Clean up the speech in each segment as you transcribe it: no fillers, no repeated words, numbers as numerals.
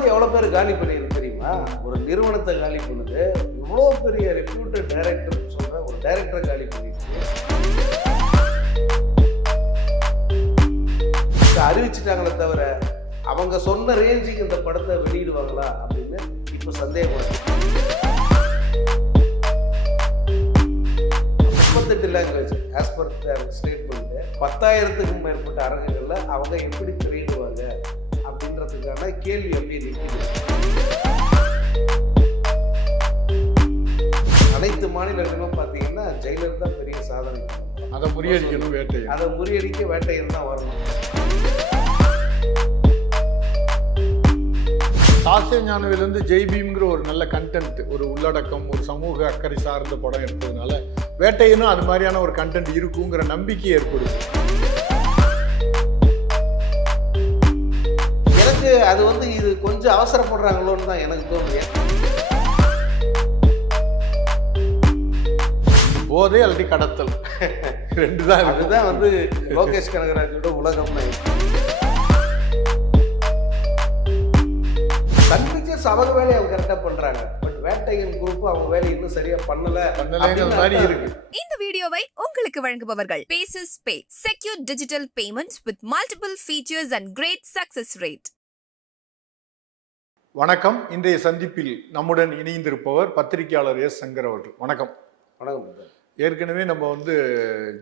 வந்து எவ்வளோ பேர் காலி பண்ணியிருக்கு தெரியுமா? ஒரு நிறுவனத்தை காலி பண்ணுது, இவ்வளோ பெரிய ரெப்யூட்டட் டைரக்டர் சொல்கிற ஒரு டைரக்டரை காலி பண்ணிடுச்சு. அறிவிச்சிட்டாங்களே தவிர அவங்க சொன்ன ரேஞ்சுக்கு இந்த படத்தை வெளியிடுவாங்களா அப்படின்னு இப்போ சந்தேகம். 38 லாங்குவேஜ் ஆஸ் பர் ஸ்டேட்மெண்ட், 10,000க்கும் மேற்பட்ட அரங்குகளில் அவங்க எப்படி திரையிடுவாங்க அப்படின்றதுக்கான கேள்வி எப்படி நிற்குது. அனைத்து மாநிலங்களும் பார்த்தீங்கன்னா ஜெயிலர் தான் பெரிய சாதனை. அதை முறியடிக்கணும் வேட்டையன். அதை முறியடிக்க வேட்டையன் தான் வரணும். சாஸ்திர ஞானவிலிருந்து ஜெய்பீம்ங்கிற ஒரு நல்ல கண்டென்ட், ஒரு உள்ளடக்கம், ஒரு சமூக அக்கறை சார்ந்த படம் எடுத்ததுனால வேட்டையனும் அது மாதிரியான ஒரு கண்டென்ட் இருக்குங்கிற நம்பிக்கை ஏற்படுது. எனக்கு அது வந்து இது கொஞ்சம் அவசரப்படுறாங்களோன்னு தான் எனக்கு தோணுது. போதே அல்லது கடத்தல் ரெண்டு தான். அதுதான் வந்து லோகேஷ் கனகராஜோட உலகம்னு. சன் பிக்சர்ஸ் அவங்க வேலையை அவங்க கரெக்டாக பண்றாங்க, பட் வேட்டையன் குரூப் அவங்க வேலையை இன்னும் சரியா பண்ணல மாதிரி இருக்கு. இந்த வீடியோவை உங்களுக்கு வழங்குபவர்கள் பேசஸ் pay, secure digital payments with multiple features and great success rate. வணக்கம். இன்றைய சந்திப்பில் நம்முடன் இணைந்திருப்பவர் பத்திரிகையாளர் எஸ் சங்கர் அவர்கள். வணக்கம். வணக்கம். ஏற்கனவே நம்ம வந்து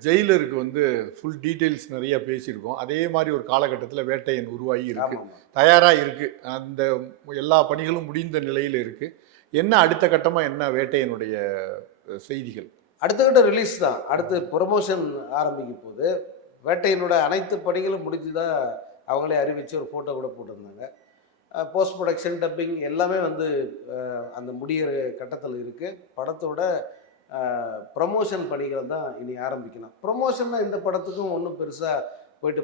ஜெயிலருக்கு வந்து ஃபுல் டீட்டெயில்ஸ் நிறைய பேசியிருக்கோம். அதே மாதிரி ஒரு காலகட்டத்தில் வேட்டையன் உருவாகி இருக்கு, தயாராக இருக்கு, அந்த எல்லா பணிகளும் முடிந்த நிலையில் இருக்கு. என்ன அடுத்த கட்டமாக என்ன வேட்டையனுடைய செய்திகள்? அடுத்த கட்ட ரிலீஸ் தான். அடுத்து ப்ரொமோஷன் ஆரம்பிக்கும் போது வேட்டையனோட அனைத்து பணிகளும் முடிஞ்சுதான் அவங்களே அறிவித்து ஒரு ஃபோட்டோ கூட போட்டிருந்தாங்க. போஸ்ட் ப்ரொடக்ஷன், டப்பிங் எல்லாமே வந்து அந்த முடிகிற கட்டத்தில் இருக்குது. படத்தோட ப்ரமோஷன் பணிகள் தான் இனி ஆரம்பிக்கணும். ப்ரொமோஷன்னா இந்த படத்துக்கும் ஒன்றும் பெருசாக போயிட்டு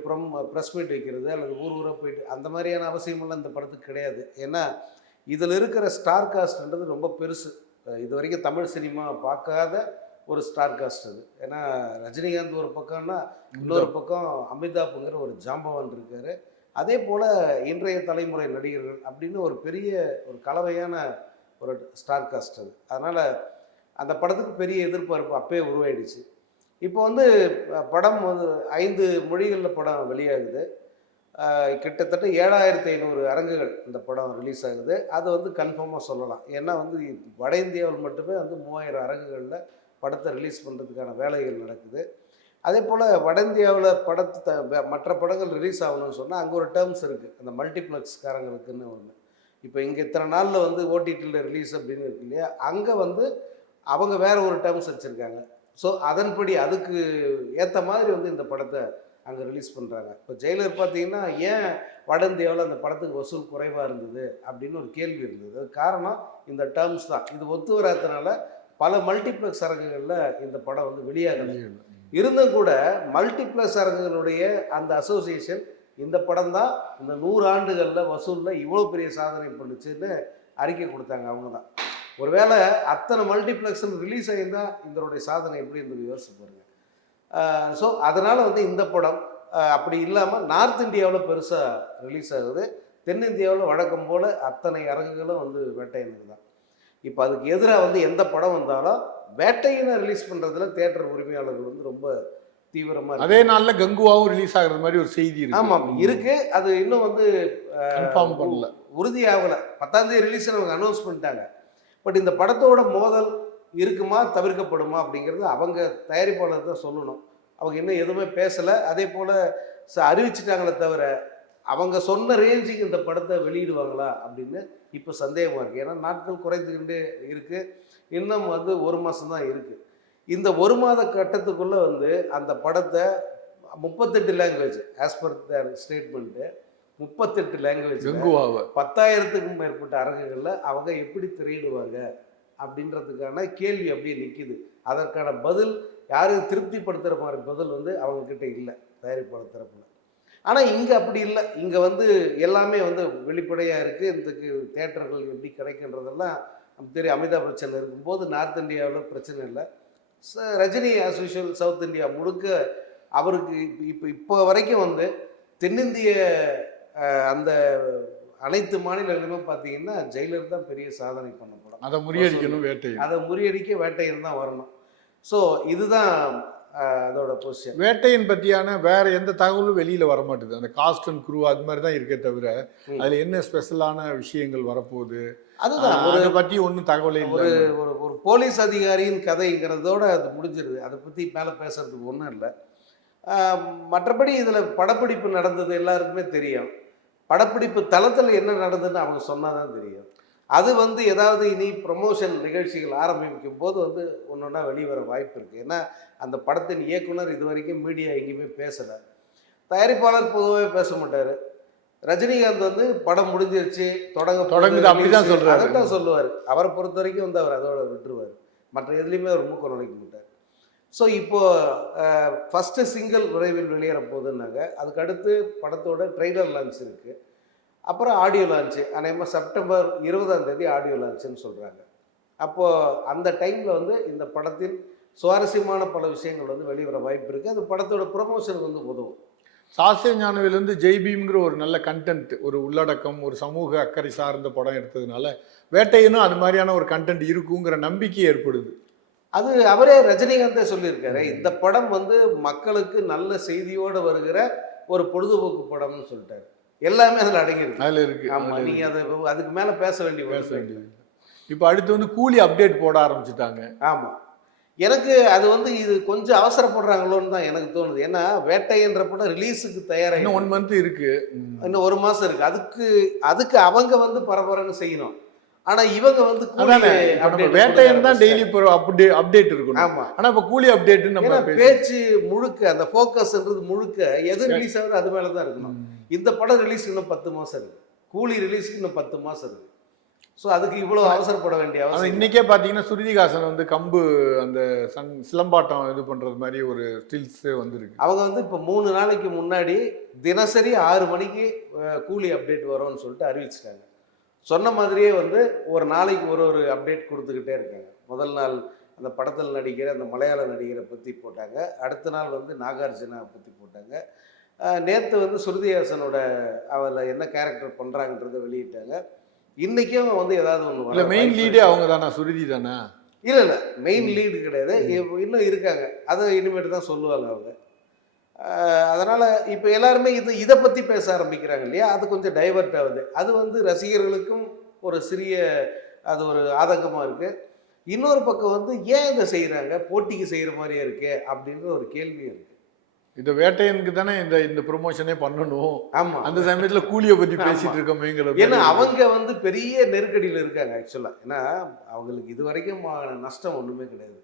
ப்ரெஸ் மீட் வைக்கிறது அல்லது ஊராக போயிட்டு அந்த மாதிரியான அவசியமெல்லாம் இந்த படத்துக்கு கிடையாது. ஏன்னா இதில் இருக்கிற ஸ்டார் காஸ்ட்ன்றது ரொம்ப பெருசு. இது வரைக்கும் தமிழ் சினிமா பார்க்காத ஒரு ஸ்டார் காஸ்ட் அது. ஏன்னா ரஜினிகாந்த் ஒரு பக்கம்னா இன்னொரு பக்கம் அமிதாப்புங்கிற ஒரு ஜாம்பவான் இருக்கார். அதே போல் இன்றைய தலைமுறை நடிகர்கள் அப்படின்னு ஒரு பெரிய ஒரு கலவையான ஒரு ஸ்டார் காஸ்ட் அது. அதனால் அந்த படத்துக்கு பெரிய எதிர்பார்ப்பு அப்பயே உருவாயிடுச்சு. இப்போ வந்து படம் வந்து 5 மொழிகளில் படம் வெளியாகுது. கிட்டத்தட்ட 7,500 அரங்குகள் இந்த படம் ரிலீஸ் ஆகுது. அது வந்து கன்ஃபார்மாக சொல்லலாம். ஏன்னா வந்து வட இந்தியாவில் மட்டுமே வந்து 3000 அரங்குகளில் படத்தை ரிலீஸ் பண்ணுறதுக்கான வேலைகள் நடக்குது. அதே போல் வட இந்தியாவில் மற்ற படங்கள் ரிலீஸ் ஆகணும்னு சொன்னால் அங்கே ஒரு டேர்ம்ஸ் இருக்குது, அந்த மல்டிப்ளெக்ஸ்காரங்களுக்குன்னு ஒன்று. இப்போ இங்கே இத்தனை நாளில் வந்து ஓடிடியில் ரிலீஸ் அப்படின்னு இருக்கு இல்லையா, அங்கே வந்து அவங்க வேறு ஒரு டேர்ம்ஸ் வச்சுருக்காங்க. ஸோ அதன்படி அதுக்கு ஏற்ற மாதிரி வந்து இந்த படத்தை அங்கே ரிலீஸ் பண்ணுறாங்க. இப்போ ஜெயிலர் பார்த்தீங்கன்னா ஏன் வட இந்தியாவில் அந்த படத்துக்கு வசூல் குறைவாக இருந்தது அப்படின்னு ஒரு கேள்வி இருந்தது. அது காரணம் இந்த டேர்ம்ஸ் தான். இது ஒத்து வராதனால பல மல்டிப்ளெக்ஸ் அரங்குகளில் இந்த படம் வந்து வெளியாகலை. இருந்தும் கூட மல்டிப்ளெக்ஸ் அரங்குகளுடைய அந்த அசோசியேஷன் இந்த படம் தான் இந்த 100 ஆண்டுகளில் வசூலில் இவ்வளோ பெரிய சாதனை பண்ணுச்சுன்னு அறிக்கை கொடுத்தாங்க. அவங்க தான். ஒருவேளை அத்தனை மல்டிப்ளெக்ஸில் ரிலீஸ் ஆகியிருந்தால் இதனுடைய சாதனை எப்படி இருந்தது யோசிச்சு பாருங்க. ஸோ அதனால் வந்து இந்த படம் அப்படி இல்லாமல் நார்த் இந்தியாவில் பெருசாக ரிலீஸ் ஆகுது. தென்னிந்தியாவில் வழக்கம் போல் அத்தனை அரங்குகளும் வந்து வேட்டையனுக்கு தான். இப்போ அதுக்கு எதிராக வந்து எந்த படம் வந்தாலும் வேட்டையனை ரிலீஸ் பண்ணுறதுல தியேட்டர் உரிமையாளர்கள் வந்து ரொம்ப தீவிரமாக. அதே நாளில் கங்குவாவும் ரிலீஸ் ஆகிற மாதிரி ஒரு செய்தி இருக்கு. ஆமாம் இருக்குது. அது இன்னும் வந்து கன்ஃபார்ம் பண்ணல, உறுதியாகலை. 10ஆம் தேதி ரிலீஸ் அவங்க அனௌன்ஸ் பண்ணிட்டாங்க. பட் இந்த படத்தோட மோதல் இருக்குமா தவிர்க்கப்படுமா அப்படிங்கிறது அவங்க தயாரிப்பாளர் தான் சொல்லணும். அவங்க இன்னும் எதுவுமே பேசலை. அதே போல் அறிவிச்சிட்டாங்களே தவிர அவங்க சொன்ன ரேஞ்சுக்கு இந்த படத்தை வெளியிடுவாங்களா அப்படின்னு இப்போ சந்தேகமாக இருக்குது. ஏன்னா நாட்கள் குறைந்துக்கிட்டே இருக்குது. இன்னும் வந்து 1 மாதம் தான் இருக்குது. இந்த 1 மாத கட்டத்துக்குள்ளே வந்து அந்த படத்தை 38 language as per statement 38 language 10,000க்கும் மேற்பட்ட அரங்குகளில் அவங்க எப்படி திரையிடுவாங்க அப்படின்றதுக்கான கேள்வி அப்படியே நிற்கிது. அதற்கான பதில் யாரும் திருப்திப்படுத்துகிற மாதிரி பதில் வந்து அவங்கக்கிட்ட இல்லை தயாரிப்பாளர் தரப்பில். ஆனால் இங்கே அப்படி இல்லை. இங்கே வந்து எல்லாமே வந்து வெளிப்படையாக இருக்குது. இந்த தேட்டர்கள் எப்படி கிடைக்கின்றதெல்லாம் நமக்கு தெரியும். அமிதாப் பச்சன் இருக்கும்போது நார்த் இந்தியாவில் பிரச்சனை இல்லை. Rajini as usual south India முழுக்க அவருக்கு இப்போ வரைக்கும் வந்து தென்னிந்திய அந்த அனைத்து மாநிலங்களிலுமே பார்த்தீங்கன்னா ஜெயிலர் தான் பெரிய சாதனை பண்ண படம். அதை முறியடிக்கணும் வேட்டையன். அதை முறியடிக்க வேட்டையன் தான் வரணும். ஸோ இதுதான் அதோட பொசிஷன். வேட்டையன் பற்றியான வேற எந்த தகவலும் வெளியில வர மாட்டேது. அந்த காஸ்ட் அண்ட் குரூ அது மாதிரி தான் இருக்கே தவிர அதுல என்ன ஸ்பெஷலான விஷயங்கள் வரப்போகுது அதுதான் அதை பற்றி ஒன்றும் தகவலே இல்லை. ஒரு போலீஸ் அதிகாரியின் கதைங்கிறதோட அது முடிஞ்சிருது. அதை பற்றி மேலே பேசுறதுக்கு ஒன்றும் இல்லை. மற்றபடி இதில் படப்பிடிப்பு நடந்தது எல்லாருக்குமே தெரியும். படப்பிடிப்பு தளத்தில் என்ன நடந்ததுன்னு அவங்க சொன்னாதான் தெரியும். அது ஏதாவது இனி ப்ரொமோஷன் நிகழ்ச்சிகள் ஆரம்பிக்கும் போது ஒன்று ஒன்றா வெளிவர வாய்ப்பு இருக்குது. ஏன்னா அந்த படத்தின் இயக்குனர் இது வரைக்கும் மீடியா எங்கேயுமே பேசலை. தயாரிப்பாளர் பொதுவாகவே பேச மாட்டார். ரஜினிகாந்த் படம் முடிஞ்சிருச்சு தொடங்குது அப்படிதான் சொல்கிறார். அதை தான் சொல்லுவார். அவரை பொறுத்த வரைக்கும் அவர் அதோட விட்டுருவார். மற்ற எதுலேயுமே அவர் மூக்க நுழைக்க மாட்டார். ஸோ இப்போது ஃபஸ்ட்டு சிங்கிள் விரைவில் வெளியேற போகுதுன்னாங்க. அதுக்கு அடுத்து படத்தோட ட்ரெய்லர் லான்ச் இருக்குது. அப்புறம் ஆடியோ லான்ச்சு அநேகமாக செப்டம்பர் 20 ஆடியோ லான்ச்சுன்னு சொல்கிறாங்க. அப்போது அந்த டைமில் இந்த படத்தின் சுவாரஸ்யமான பல விஷயங்கள் வெளிவர வாய்ப்பு இருக்குது. அது படத்தோட ப்ரொமோஷனுக்கு உதவும். சாஸ்திர ஞானவேல் ஜெய்பீம்ங்கிற ஒரு நல்ல கண்டென்ட், ஒரு உள்ளடக்கம், ஒரு சமூக அக்கறை சார்ந்த படம் எடுத்ததுனால வேட்டையனும் அது மாதிரியான ஒரு கண்டென்ட் இருக்குங்கிற நம்பிக்கை ஏற்படுது. அது அவரே ரஜினிகாந்தே சொல்லியிருக்காரு. இந்த படம் மக்களுக்கு நல்ல செய்தியோடு வருகிற ஒரு பொழுதுபோக்கு படம்னு சொல்லிட்டாரு. எல்லாமே அதில் அடங்கியிருக்கு. அதில் இருக்கு. ஆமாம், நீங்கள் அதுக்கு மேலே பேச வேண்டியது. இப்போ அடுத்து கூலி அப்டேட் போட ஆரம்பிச்சுட்டாங்க. ஆமாம், எனக்கு அது இது கொஞ்சம் அவசரப்படுறாங்களோன்னு தான் எனக்கு தோணுது. ஏன்னா வேட்டைன்ற படம் ரிலீஸுக்கு தயாராக இன்னும் 1 மந்த் இருக்கு, இன்னும் 1 மாதம் இருக்கு. அதுக்கு அவங்க பரபரன்னு செய்யணும். ஆனா இவங்க வேட்டையன் தான் டெய்லி அப்டேட் இருக்கணும். ஆமா, ஆனா இப்ப கூலி அப்டேட் நம்ம பேச்சு முழுக்க அந்த ஃபோக்கஸ்ன்றது முழுக்க எது ரிலீஸ் ஆகுது அது மேல தான் இருக்கணும். இந்த படம் ரிலீஸ் இன்னும் 10 மாசம் இருக்கு. கூலி ரிலீஸ்க்கு இன்னும் 10 மாசம் இருக்கு. ஸோ அதுக்கு இவ்வளவு அவசரப்பட வேண்டிய அவசியம். இன்னைக்கே பாத்தீங்கன்னா சுருதிகாசன் கம்பு அந்த சிலம்பாட்டம் இது பண்றது மாதிரி ஒரு ஸ்டில்ஸ் வந்துருக்கு. அவங்க இப்போ 3 நாளைக்கு முன்னாடி தினசரி 6 மணிக்கு கூலி அப்டேட் வரும்னு சொல்லிட்டு அறிவிச்சிட்டாங்க. சொன்ன மாதிரியே ஒரு நாளைக்கு ஒரு அப்டேட் கொடுத்துக்கிட்டே இருக்காங்க. முதல் நாள் அந்த படத்தில் நடிக்கிற அந்த மலையாள நடிகரை பற்றி போட்டாங்க. அடுத்த நாள் நாகார்ஜுனா பற்றி போட்டாங்க. நேற்று சுருதிஹாசனோட அவரில் என்ன கேரக்டர் பண்ணுறாங்கன்றதை வெளியிட்டாங்க. இன்றைக்கும் ஏதாவது ஒன்று இல்லை, மெயின் லீடே அவங்க தானா? சுருதி தானே? இல்லை, மெயின் லீடு கிடையாது, இன்னும் இருக்காங்க. அதை இனிமேட்டு தான் சொல்லுவாங்க அவங்க. அதனால் இப்போ எல்லாருமே இதை பற்றி பேச ஆரம்பிக்கிறாங்க இல்லையா? அது கொஞ்சம் டைவர்ட் ஆகுது. அது ரசிகர்களுக்கும் ஒரு சிறிய அது ஒரு ஆதங்கமாக இருக்குது. இன்னொரு பக்கம் ஏன் இதை செய்கிறாங்க, போட்டிக்கு செய்கிற மாதிரியே இருக்கு அப்படின்ற ஒரு கேள்வியும் இருக்குது. இந்த வேட்டையனுக்கு தானே இந்த ப்ரொமோஷனே பண்ணணும். ஆமாம், அந்த சமயத்தில் கூலியை பற்றி பேசிட்டு இருக்கோமேங்கிறது. ஏன்னா அவங்க பெரிய நெருக்கடியில் இருக்காங்க ஆக்சுவலாக. ஏன்னா அவங்களுக்கு இது வரைக்கும் நஷ்டம் ஒன்றுமே கிடையாது.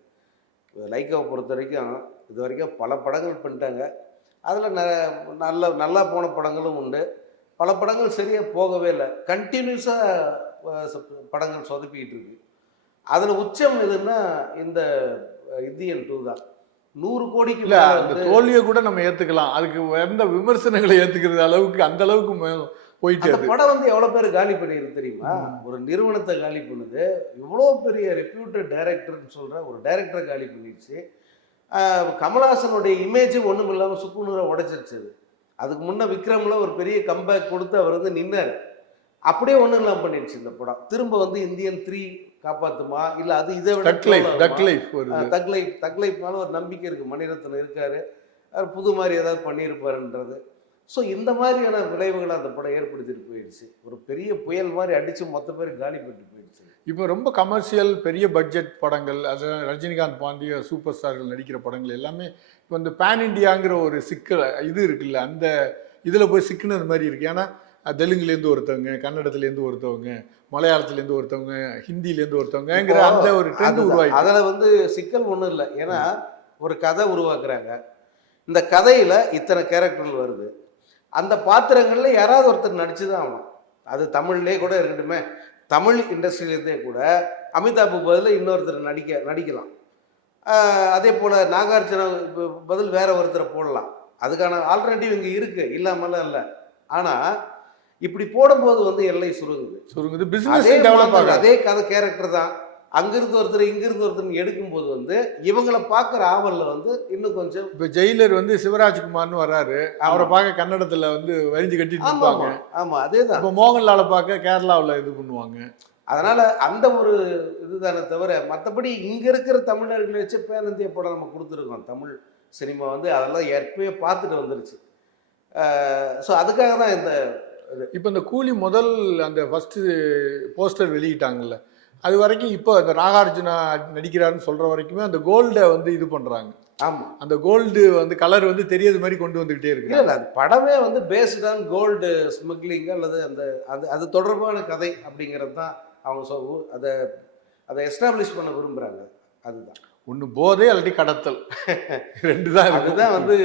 லைக்காவை பொறுத்த வரைக்கும் இது வரைக்கும் பல படங்கள் பண்ணிட்டாங்க. அதில் நல்லா போன படங்களும் உண்டு. பல படங்கள் சரியாக போகவே இல்லை. கண்டினியூஸாக படங்கள் சொதப்பிக்கிட்டு இருக்கு. அதில் உச்சம் எதுன்னா இந்த இந்தியன் 2 தான். 100 கோடிக்கு இல்லை, அந்த தோல்வியை கூட நம்ம ஏற்றுக்கலாம். அதுக்கு எந்த விமர்சனங்களை ஏற்றுக்கிறது அளவுக்கு அந்த அளவுக்கு போயிட்டு படம் எவ்வளோ பேர் காலி பண்ணிருக்கு தெரியுமா? ஒரு நிறுவனத்தை காலி பண்ணுது. இவ்வளோ பெரிய ரெப்யூட்டட் டைரக்டர்னு சொல்கிற ஒரு டைரக்டரை காலி பண்ணிடுச்சு. கமல்ஹாசனுடைய இமேஜும் ஒன்றும் இல்லாமல் சுக்குநூரை உடைச்சிருச்சு. அதுக்கு முன்னே விக்ரமில் ஒரு பெரிய கம்பேக் கொடுத்து அவர் நின்னார். அப்படியே ஒன்றும் இல்லாமல் பண்ணிடுச்சு இந்த படம். திரும்ப இந்தியன் 3 காப்பாற்றுமா இல்லை அது இதை விட தக் லைஃப் மேலே ஒரு நம்பிக்கை இருக்குது. மணிரத்னம் இருக்காரு, அவர் புது மாதிரி ஏதாவது பண்ணியிருப்பாருன்றது. ஸோ இந்த மாதிரியான விளைவுகளை அந்த படம் ஏற்படுத்திட்டு போயிடுச்சு. ஒரு பெரிய புயல் மாதிரி அடித்து மொத்த பேர் காலி பண்ணிட்டு போயிடுச்சு. இப்போ ரொம்ப கமர்ஷியல் பெரிய பட்ஜெட் படங்கள், அது ரஜினிகாந்த் பாண்டிய சூப்பர் ஸ்டார்கள் நடிக்கிற படங்கள் எல்லாமே இப்போ இந்த பேன் இண்டியாங்கிற ஒரு சிக்கல் இது இருக்குல்ல, அந்த இதில் போய் சிக்கினது மாதிரி இருக்குது. ஏன்னா தெலுங்குலேருந்து ஒருத்தவங்க, கன்னடத்துலேருந்து ஒருத்தவங்க, மலையாளத்துலேருந்து ஒருத்தவங்க, ஹிந்திலேருந்து ஒருத்தவங்கிற அந்த ஒரு ட்ரெண்ட் உருவாகி அதில் சிக்கல் ஒன்றும் இல்லை. ஏன்னா ஒரு கதை உருவாக்குறாங்க. இந்த கதையில் இத்தனை கேரக்டர்கள் வருது. அந்த பாத்திரங்களில் யாராவது ஒருத்தர் நடிச்சு தான் ஆகணும். அது தமிழ்லே கூட இருக்கட்டுமே. தமிழ் இண்டஸ்ட்ரியிலேருந்தே கூட அமிதாப் பதில் இன்னொருத்தர் நடிக்கலாம். அதே போல் நாகார்ஜுனா பதில் வேற ஒருத்தரை போடலாம். அதுக்கான ஆல்டர்னேட்டிவ் இங்கே இருக்குது, இல்லாமலாம் இல்லை. ஆனால் இப்படி போடும்போது எல்லை சுருங்குது. பிசினஸ் டெவலப் ஆகுது. அதே கதை கேரக்டர் தான் அங்கிருந்து ஒருத்தர் இங்கிருந்து ஒருத்தர் எடுக்கும்போது வந்து இவங்களை பார்க்குற ஆவலில் வந்து இன்னும் கொஞ்சம். இப்போ ஜெயிலர் வந்து சிவராஜ்குமார்னு வர்றாரு, அவரை பார்க்க கன்னடத்தில் வந்து வரிஞ்சு கட்டிட்டு இருப்பாங்க. ஆமாம், அதே தான். இப்போ மோகன்லாலை பார்க்க கேரளாவில் இது பண்ணுவாங்க. அதனால் அந்த ஒரு இதுதானே தவிர மற்றபடி இங்கே இருக்கிற தமிழர்களை வச்சு பேரந்திய படம் நம்ம கொடுத்துருக்கோம். தமிழ் சினிமா வந்து அதெல்லாம் ஏற்கனவே பார்த்துட்டு வந்துருச்சு. ஸோ அதுக்காக தான் இந்த இப்போ இந்த கூலி முதல் அந்த ஃபஸ்ட்டு போஸ்டர் வெளியிட்டாங்கல்ல, அது வரைக்கும் இப்போ அந்த நாகார்ஜுனா நடிக்கிறாருன்னு சொல்கிற வரைக்குமே அந்த கோல்டை வந்து இது பண்ணுறாங்க. ஆமாம், அந்த கோல்டு வந்து கலர் வந்து தெரியாத மாதிரி கொண்டு வந்துக்கிட்டே இருக்கு. இல்லை அது படமே வந்து பேஸ்ட் ஆன் கோல்டு ஸ்மக்லிங் அல்லது அந்த அது தொடர்பான கதை அப்படிங்கிறது தான் அவங்க அதை எஸ்டாப்ளிஷ் பண்ண விரும்புகிறாங்க. அதுதான் ஒன்று போதை அல்லாட்டி கடத்தல், ரெண்டு தான். அதுதான் வந்து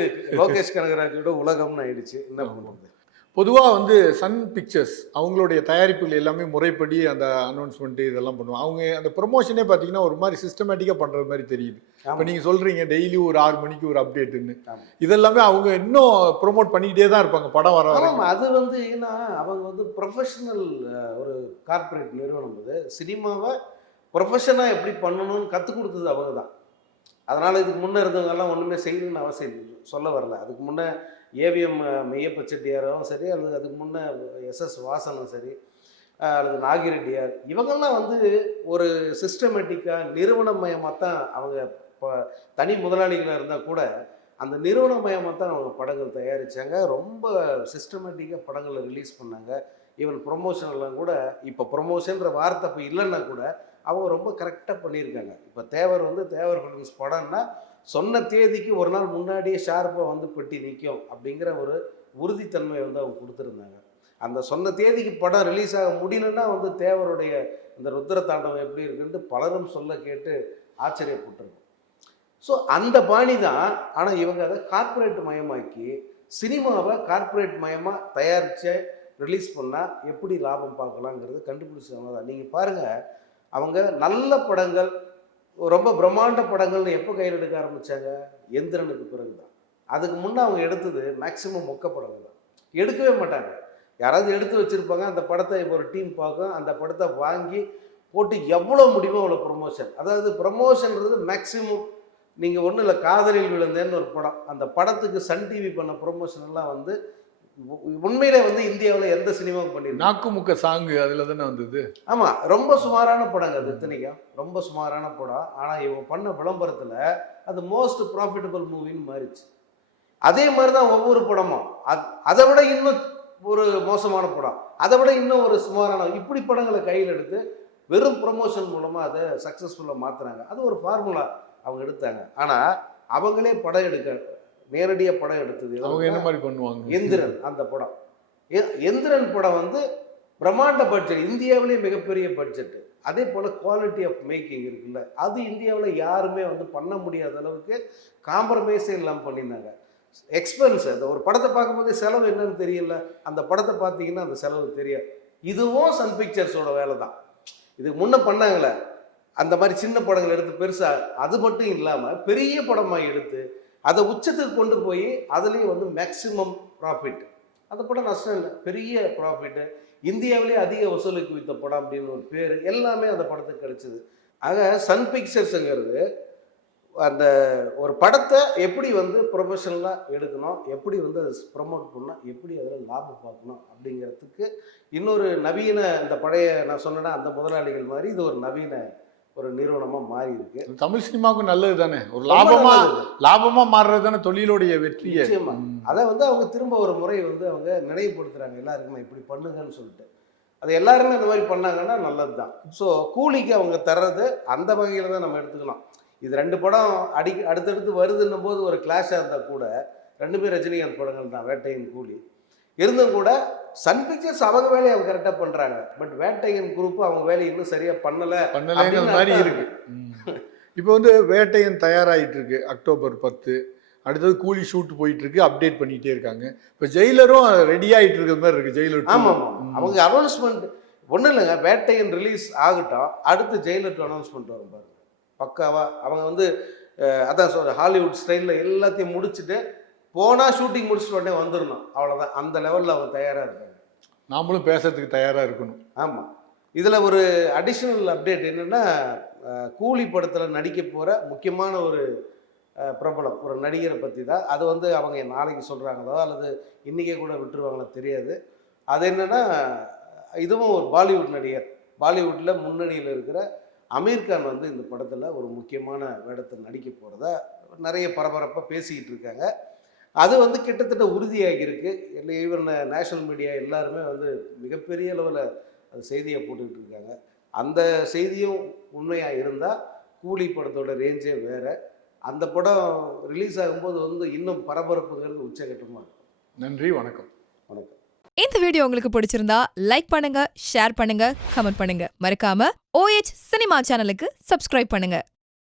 லோகேஷ் கனகராஜோட உலகம்னு ஆயிடுச்சு. என்ன பண்ணுறது? பொதுவாக வந்து சன் பிக்சர்ஸ் அவங்களுடைய தயாரிப்புகள் எல்லாமே முறைப்படி அந்த அனௌன்ஸ்மெண்ட்டு இதெல்லாம் பண்ணுவாங்க. அவங்க அந்த ப்ரொமோஷனே பார்த்தீங்கன்னா ஒரு மாதிரி சிஸ்டமேட்டிக்காக பண்ணுற மாதிரி தெரியுது. இப்போ நீங்கள் சொல்கிறீங்க டெய்லி ஒரு 6 மணிக்கு ஒரு அப்டேட்டுன்னு, இதெல்லாமே அவங்க இன்னும் ப்ரொமோட் பண்ணிக்கிட்டே தான் இருப்பாங்க படம் வர வரைக்கும். அது வந்து ஏன்னா அவங்க வந்து ப்ரொஃபஷனல் ஒரு கார்ப்பரேட் நிறுவனம். அது சினிமாவை ப்ரொஃபஷனாக எப்படி பண்ணணும்னு கற்றுக் கொடுத்தது அவங்க தான். அதனால் இதுக்கு முன்னே இருந்தவங்கெல்லாம் ஒன்றுமே செய்யணும்னு அவசியம் சொல்ல வரல. அதுக்கு முன்னே ஏவிஎம் மெய்யப்ப செட்டியாரும் சரி, அல்லது அதுக்கு முன்னே எஸ்எஸ் வாசனும் சரி, அல்லது நாகிரெட்டியார், இவங்கெல்லாம் வந்து ஒரு சிஸ்டமேட்டிக்காக நிறுவனமயமாக தான் அவங்க இப்போ தனி முதலாளிகளாக இருந்தால் கூட அந்த நிறுவனமயமாக தான் அவங்க படங்கள் தயாரித்தாங்க. ரொம்ப சிஸ்டமேட்டிக்காக படங்களை ரிலீஸ் பண்ணாங்க. ஈவன் ப்ரொமோஷன்லாம் கூட இப்போ ப்ரொமோஷன்ற வார்த்தை இப்போ இல்லைன்னா கூட அவங்க ரொம்ப கரெக்டாக பண்ணியிருக்காங்க. இப்போ தேவர் வந்து தேவர் ஃபிலிம்ஸ் படம்னா சொன்ன தேதிக்கு ஒரு நாள் முன்னாடியே ஷார்ப்பாக வந்து பெட்டி நிற்கும் அப்படிங்கிற ஒரு உறுதித்தன்மை வந்து அவங்க கொடுத்துருந்தாங்க. அந்த சொன்ன தேதிக்கு படம் ரிலீஸ் ஆக முடியலன்னா வந்து தேவருடைய இந்த ருத்ர தாண்டவம் எப்படி இருக்குன்ட்டு பலரும் சொல்ல கேட்டு ஆச்சரியப்பட்டிருக்கும். ஸோ அந்த பாணி தான். ஆனால் இவங்க அதை கார்ப்பரேட் மயமாக்கி சினிமாவை கார்ப்பரேட் மயமாக தயாரித்து ரிலீஸ் பண்ணால் எப்படி லாபம் பார்க்கலாங்கிறது கண்டுபிடிச்சவங்க தான். நீங்கள் பாருங்கள், அவங்க நல்ல படங்கள் ரொம்ப பிரம்மாண்ட படங்கள்னு எப்போ கையில் எடுக்க ஆரம்பித்தாங்க? எந்திரனுக்கு பிறகு தான். அதுக்கு முன்னே அவங்க எடுத்தது மேக்சிமம் மொக்க படங்கள் தான். எடுக்கவே மாட்டாங்க. யாராவது எடுத்து வச்சுருப்பாங்க, அந்த படத்தை இப்போ ஒரு டீம் பார்க்கும், அந்த படத்தை வாங்கி போட்டு எவ்வளோ முடியுமோ அவ்வளோ ப்ரொமோஷன். அதாவது ப்ரொமோஷன்றது மேக்சிமம். நீங்கள் ஒன்றும் இல்லை, காதலில் விழுந்தேன்னு ஒரு படம், அந்த படத்துக்கு சன் டிவி பண்ண ப்ரொமோஷன் எல்லாம் வந்து உண்மையிலே வந்து இந்தியாவில் எந்த சினிமாவுக்கு பண்ணிருக்கு? நாக்கு முக்க சாங்கு அதில் தானே வந்தது. ஆமாம், ரொம்ப சுமாரான படங்க அது. இத்தனைக்கும் ரொம்ப சுமாரான படம். ஆனால் இவங்க பண்ண விளம்பரத்தில் அது மோஸ்ட் ப்ராஃபிட்டபிள் மூவின்னு மாறிச்சு. அதே மாதிரி தான் ஒவ்வொரு படமும் அதை விட இன்னும் ஒரு மோசமான படம், அதை விட இன்னும் ஒரு சுமாரான, இப்படி படங்களை கையில் எடுத்து வெறும் ப்ரொமோஷன் மூலமாக அதை சக்ஸஸ்ஃபுல்லாக மாற்றுறாங்க. அது ஒரு ஃபார்முலா அவங்க எடுத்தாங்க. ஆனால் அவங்களே படம் எடுக்க நேரடியாக படம் எடுத்தது அவங்க என்ன மாதிரி பண்ணுவாங்க? எந்திரன். அந்த படம் எந்திரன் படம் வந்து பிரம்மாண்ட பட்ஜெட், இந்தியாவிலேயே மிகப்பெரிய பட்ஜெட்டு. அதே போல் குவாலிட்டி ஆஃப் மேக்கிங் இருக்குல்ல, அது இந்தியாவில் யாருமே வந்து பண்ண முடியாத அளவுக்கு காம்ப்ரமைஸே இல்லாமல் பண்ணியிருந்தாங்க. எக்ஸ்பென்ஸ், அந்த ஒரு படத்தை பார்க்கும்போது செலவு என்னன்னு தெரியல, அந்த படத்தை பார்த்தீங்கன்னா அந்த செலவு தெரியாது. இதுவும் சன் பிக்சர்ஸோட வேலை தான். இதுக்கு முன்னே பண்ணாங்களே அந்த மாதிரி சின்ன படங்கள் எடுத்து பெருசாக, அது மட்டும் இல்லாமல் பெரிய படமாக எடுத்து அதை உச்சத்துக்கு கொண்டு போய் அதுலேயும் வந்து மேக்சிமம் ப்ராஃபிட். அந்த படம் நஷ்டம் இல்லை, பெரிய ப்ராஃபிட்டு, இந்தியாவிலே அதிக வசூலுக்கு வித்த படம் அப்படின்னு ஒரு பேர் எல்லாமே அந்த படத்துக்கு கிடைச்சிது. ஆக சன் பிக்சர்ஸுங்கிறது அந்த ஒரு படத்தை எப்படி வந்து ப்ரொஃபஷனலாக எடுக்கணும், எப்படி வந்து அதை ப்ரொமோட் பண்ணணும், எப்படி அதில் லாபம் பார்க்கணும் அப்படிங்கிறதுக்கு இன்னொரு நவீன, இந்த பழைய நான் சொன்னேன்னா அந்த முதலாளிகள் மாதிரி இது ஒரு நவீன ஒரு நிறுவனமாக மாறி இருக்கு. தமிழ் சினிமாவுக்கு நல்லது தானே, ஒரு லாபமாக மாறுறது தானே தொழிலுடைய வெற்றியை. அதை வந்து அவங்க திரும்ப ஒரு முறை வந்து அவங்க நினைவுபடுத்துகிறாங்க எல்லாருக்குமே, இப்படி பண்ணுங்கன்னு சொல்லிட்டு. அது எல்லாருமே இந்த மாதிரி பண்ணாங்கன்னா நல்லது தான். ஸோ கூலிக்கு அவங்க தர்றது அந்த வகையில் தான் நம்ம எடுத்துக்கலாம். இது 2 படம் அடுத்தடுத்து வருதுன்னும் போது ஒரு கிளாஷாக இருந்தால் கூட 2 ரஜினிகாந்த் படங்கள் தான், வேட்டையின் கூலி இருந்தும் கூட சன் பிக்சர்ஸ் அவங்க வேலையை அவங்க கரெக்டாக பண்ணுறாங்க. பட் வேட்டையன் குரூப் அவங்க வேலையை இன்னும் சரியாக பண்ணலைங்கிற மாதிரி இருக்கு. இப்போ வந்து வேட்டையன் தயாராகிட்டு இருக்கு, அக்டோபர் 10. அடுத்தது கூலி ஷூட் போயிட்டு இருக்கு, அப்டேட் பண்ணிகிட்டே இருக்காங்க. இப்போ ஜெயிலரும் ரெடி ஆகிட்டு இருக்கிற மாதிரி இருக்கு. ஜெயிலர் ஆமாம், அவங்க அனௌன்ஸ்மெண்ட் ஒன்றும் இல்லைங்க, வேட்டையன் ரிலீஸ் ஆகட்டும், அடுத்து ஜெயிலர் அனௌன்ஸ்மெண்ட் வரும் பாருங்க. பக்காவாக அவங்க வந்து அதான் சொல்ற ஹாலிவுட் ஸ்டைலில் எல்லாத்தையும் முடிச்சுட்டு போனால் ஷூட்டிங் முடிச்சுட்டு உடனே வந்துடணும், அவ்வளோதான். அந்த லெவலில் அவங்க தயாராக இருக்காங்க. நாமளும் பேசுறதுக்கு தயாராக இருக்கணும். ஆமாம். இதில் ஒரு அடிஷ்னல் அப்டேட் என்னென்னா, கூலி படத்தில் நடிக்க போகிற முக்கியமான ஒரு பிரபலம் ஒரு நடிகரை பற்றி தான். அது வந்து அவங்க நாளைக்கு சொல்கிறாங்களோ அல்லது இன்றைக்கே கூட விட்டுருவாங்களோ தெரியாது. அது என்னென்னா, இதுவும் ஒரு பாலிவுட் நடிகர். பாலிவுட்டில் முன்னணியில் இருக்கிற அமீர் கான் வந்து இந்த படத்தில் ஒரு முக்கியமான வேடத்தில் நடிக்க போகிறதா நிறைய பரபரப்பாக பேசிக்கிட்டு இருக்காங்க. அது வந்து கிட்டத்தட்ட உறுதியாகியிருக்கு. இல்லை, ஈவன் நேஷனல் மீடியா எல்லாருமே வந்து மிகப்பெரிய அளவில் அது செய்தியை போட்டுக்கிட்டு இருக்காங்க. அந்த செய்தியும் உண்மையாக இருந்தால் கூலி படத்தோட ரேஞ்சே வேறு. அந்த படம் ரிலீஸ் ஆகும்போது வந்து இன்னும் பரபரப்புங்கிறது உச்சகட்டமாக இருக்கும். நன்றி, வணக்கம். வணக்கம். இந்த வீடியோ உங்களுக்கு பிடிச்சிருந்தா லைக் பண்ணுங்க, ஷேர் பண்ணுங்க, கமெண்ட் பண்ணுங்க. மறக்காம OH சினிமா சேனலுக்கு சப்ஸ்கிரைப் பண்ணுங்க.